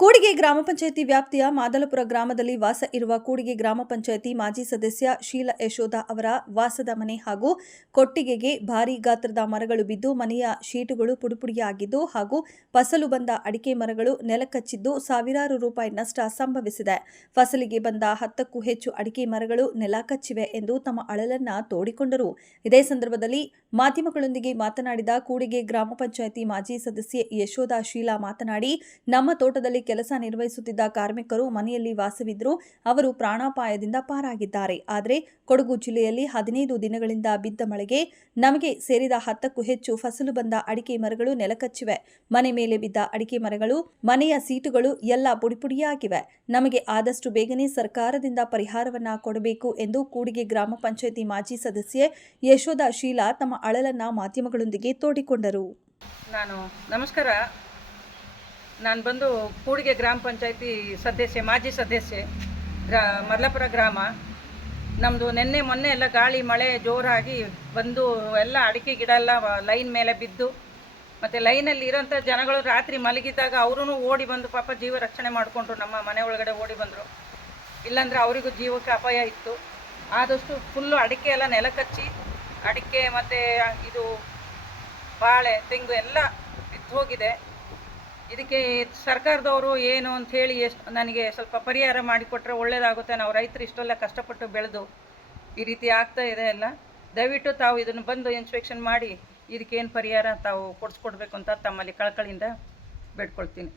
ಕೂಡಿಗೆ ಗ್ರಾಮ ಪಂಚಾಯಿತಿ ವ್ಯಾಪ್ತಿಯ ಮಾದಲಪುರ ಗ್ರಾಮದಲ್ಲಿ ವಾಸ ಇರುವ ಕೂಡಿಗೆ ಗ್ರಾಮ ಪಂಚಾಯಿತಿ ಮಾಜಿ ಸದಸ್ಯ ಶೀಲ ಯಶೋಧ ಅವರ ವಾಸದ ಮನೆ ಹಾಗೂ ಕೊಟ್ಟಿಗೆಗೆ ಭಾರೀ ಗಾತ್ರದ ಮರಗಳು ಬಿದ್ದು ಮನೆಯ ಶೀಟುಗಳು ಪುಡಿಪುಡಿಯಾಗಿದ್ದು ಹಾಗೂ ಫಸಲು ಬಂದ ಅಡಿಕೆ ಮರಗಳು ನೆಲಕಚ್ಚಿದ್ದು ಸಾವಿರಾರು ರೂಪಾಯಿ ನಷ್ಟ ಸಂಭವಿಸಿದೆ. ಫಸಲಿಗೆ ಬಂದ ಹತ್ತಕ್ಕೂ ಹೆಚ್ಚು ಅಡಿಕೆ ಮರಗಳು ನೆಲ ಕಚ್ಚಿವೆ ಎಂದು ತಮ್ಮ ಅಳಲನ್ನ ತೋಡಿಕೊಂಡರು. ಇದೇ ಸಂದರ್ಭದಲ್ಲಿ ಮಾಧ್ಯಮಗಳೊಂದಿಗೆ ಮಾತನಾಡಿದ ಕೂಡಿಗೆ ಗ್ರಾಮ ಪಂಚಾಯಿತಿ ಮಾಜಿ ಸದಸ್ಯೆ ಯಶೋಧ ಶೀಲಾ ಮಾತನಾಡಿ, ನಮ್ಮ ತೋಟದಲ್ಲಿ ಕೆಲಸ ನಿರ್ವಹಿಸುತ್ತಿದ್ದ ಕಾರ್ಮಿಕರು ಮನೆಯಲ್ಲಿ ವಾಸವಿದ್ದರೂ ಅವರು ಪ್ರಾಣಾಪಾಯದಿಂದ ಪಾರಾಗಿದ್ದಾರೆ. ಆದರೆ ಕೊಡಗು ಜಿಲ್ಲೆಯಲ್ಲಿ ಹದಿನೈದು ದಿನಗಳಿಂದ ಬಿದ್ದ ಮಳೆಗೆ ನಮಗೆ ಸೇರಿದ ಹತ್ತಕ್ಕೂ ಹೆಚ್ಚು ಫಸಲು ಬಂದ ಅಡಿಕೆ ಮರಗಳು ನೆಲಕಚ್ಚಿವೆ. ಮನೆ ಮೇಲೆ ಬಿದ್ದ ಅಡಿಕೆ ಮರಗಳು, ಮನೆಯ ಸೀಟುಗಳು ಎಲ್ಲ ಪುಡಿಪುಡಿಯಾಗಿವೆ. ನಮಗೆ ಆದಷ್ಟು ಬೇಗನೆ ಸರ್ಕಾರದಿಂದ ಪರಿಹಾರವನ್ನ ಕೊಡಬೇಕು ಎಂದು ಕೂಡಿಗೆ ಗ್ರಾಮ ಪಂಚಾಯಿತಿ ಮಾಜಿ ಸದಸ್ಯೆ ಯಶೋಧ ಶೀಲಾ ತಮ್ಮ ಅಳಲನ್ನ ಮಾಧ್ಯಮಗಳೊಂದಿಗೆ ತೋಡಿಕೊಂಡರು. ನಾನು ನಮಸ್ಕಾರ. ನಾನು ಬಂದು ಕೂಡಿಗೆ ಗ್ರಾಮ ಪಂಚಾಯತಿ ಸದಸ್ಯೆ, ಮಾಜಿ ಸದಸ್ಯೆ, ಗ್ರಾ ಮರ್ಲಾಪುರ ಗ್ರಾಮ. ನಮ್ಮದು ನಿನ್ನೆ ಮೊನ್ನೆ ಎಲ್ಲ ಗಾಳಿ, ಮಳೆ ಜೋರಾಗಿ ಬಂದು ಎಲ್ಲ ಅಡಿಕೆ ಗಿಡ ಎಲ್ಲ ಲೈನ್ ಮೇಲೆ ಬಿದ್ದು, ಮತ್ತು ಲೈನಲ್ಲಿ ಇರೋಂಥ ಜನಗಳು ರಾತ್ರಿ ಮಲಗಿದ್ದಾಗ ಅವರೂ ಓಡಿ ಬಂದು ಪಾಪ ಜೀವ ರಕ್ಷಣೆ ಮಾಡಿಕೊಂಡ್ರು, ನಮ್ಮ ಮನೆ ಒಳಗಡೆ ಓಡಿ ಬಂದರು. ಇಲ್ಲಾಂದರೆ ಅವರಿಗೂ ಜೀವಕ್ಕೆ ಅಪಾಯ ಇತ್ತು. ಆದಷ್ಟು ಫುಲ್ಲು ಅಡಿಕೆ ಎಲ್ಲ ನೆಲಕಚ್ಚಿ ಅಡಿಕೆ ಮತ್ತು ಇದು ಬಾಳೆ, ತೆಂಗು ಎಲ್ಲ ಬಿದ್ದು ಹೋಗಿದೆ. ಇದಕ್ಕೆ ಸರ್ಕಾರದವರು ಏನು ಅಂತ ಹೇಳಿ ಎಷ್ಟು ನನಗೆ ಸ್ವಲ್ಪ ಪರಿಹಾರ ಮಾಡಿಕೊಟ್ರೆ ಒಳ್ಳೇದಾಗುತ್ತೆ. ನಾವು ರೈತರು ಇಷ್ಟೆಲ್ಲ ಕಷ್ಟಪಟ್ಟು ಬೆಳೆದು ಈ ರೀತಿ ಆಗ್ತಾ ಇದೆ ಎಲ್ಲ ದಯವಿಟ್ಟು ತಾವು ಇದನ್ನು ಬಂದು ಇನ್ಸ್ಪೆಕ್ಷನ್ ಮಾಡಿ, ಇದಕ್ಕೇನು ಪರಿಹಾರ ತಾವು ಕೊಡಿಸ್ಕೊಡ್ಬೇಕು ಅಂತ ತಮ್ಮಲ್ಲಿ ಕಳಕಳಿಯಿಂದ ಬೇಡ್ಕೊಳ್ತೀನಿ.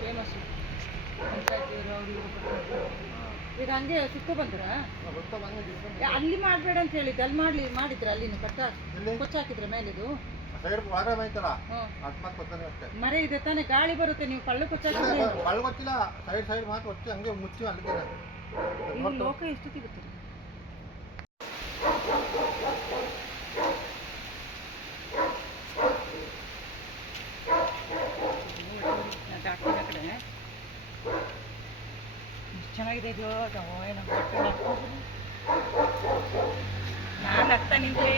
ಫೇಮಸ್ಸು ಈಗ ಹಂಗೆ ಸಿಕ್ಕು ಬಂದ್ರ? ಅಲ್ಲಿ ಮಾಡಬೇಡ ಅಂತ ಹೇಳಿದ್ದೆ. ಅಲ್ಲಿ ಮಾಡ್ಲಿ ಮಾಡಿದ್ರ ಅಲ್ಲಿ ಕಟ್ಟ? ಕೊಚ್ಚ ಹಾಕಿದ್ರ ಮೇಲಿದು? ಮರೆ ಇದೆ ತಾನೇ ಗಾಳಿ ಬರುತ್ತೆ ನೀವು ಕಳ್ಳು ಕೊಚ್ಚ ಕಳ್ಳ ಗೊತ್ತಿಲ್ಲ. ಸೈಡ್ ಸೈಡ್ ಮಾತ್ರ ಹೊಚ್ಚಿ ಹಂಗೆ ಮುಚ್ಚಿ ಅಲ್ಲಿ ಲೋಕ ಎಷ್ಟು ಬರ್ತೀರಿ? ಚೆನ್ನಾಗಿದೆ ಇದು ಏನೋ ನಾನು ಆಗ್ತಾ ನಿಂತೆ